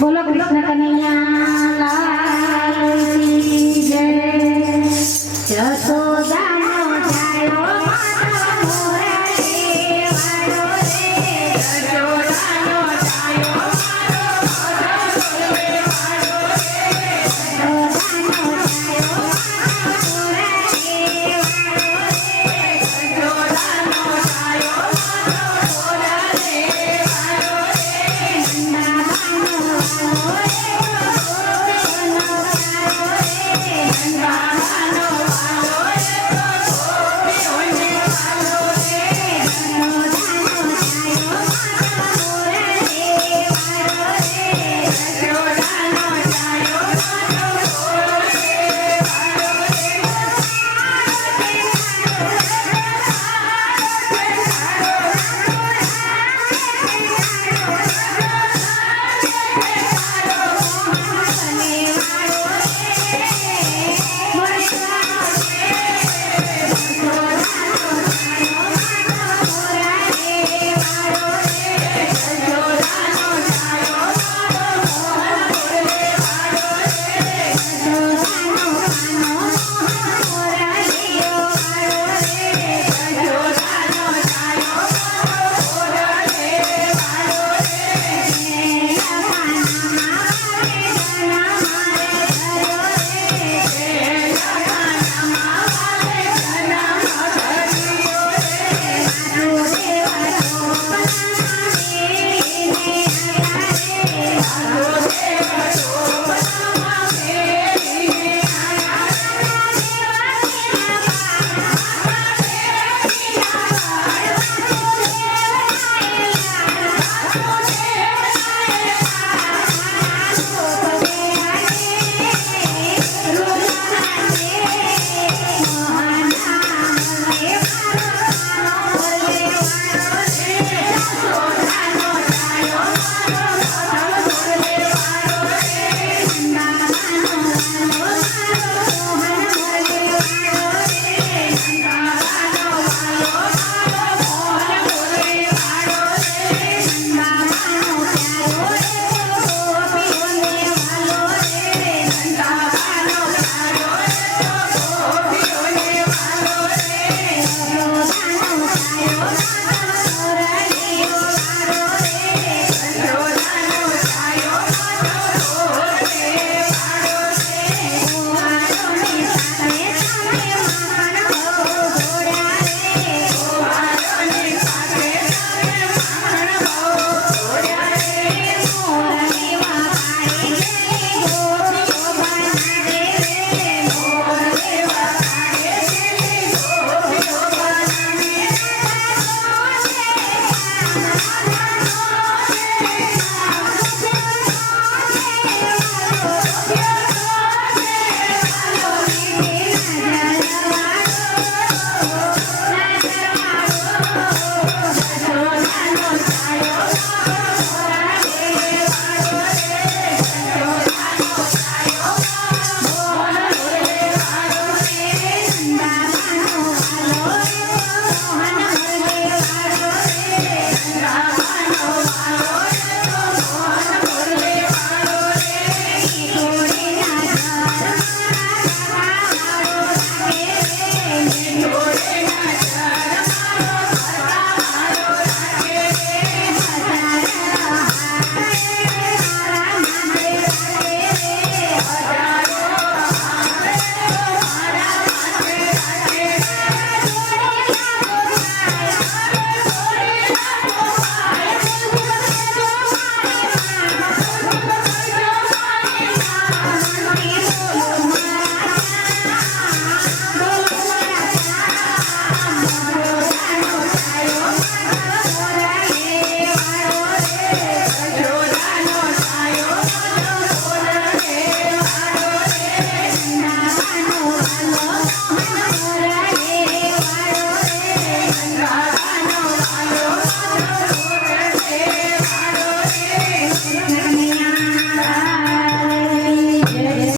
Bola bulat nak nyala.